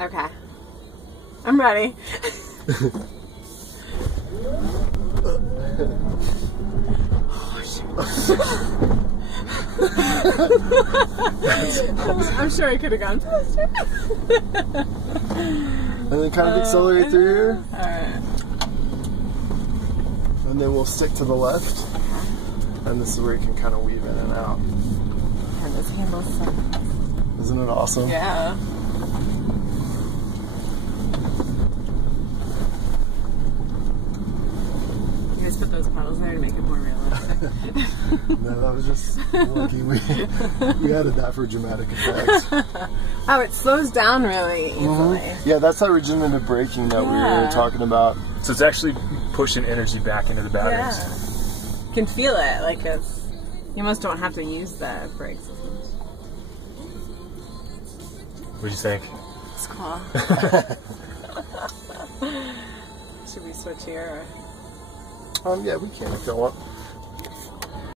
Okay. I'm ready. I'm sure I could have gone faster. And then kind of accelerate through here. Alright. And then we'll stick to the left. And this is where you can kind of weave in and out. And this handle's so nice. Isn't it awesome? Yeah. You guys put those pedals there to make it more realistic. No, that was just lucky. We added that for dramatic effect. Oh, it slows down really easily. Yeah, that's that regenerative braking that we were talking about. So it's actually pushing energy back into the batteries. Yeah. You can feel it, like it's, you almost don't have to use the brake systems. What do you think? It's cool. Should we switch here? Yeah, we can if you want.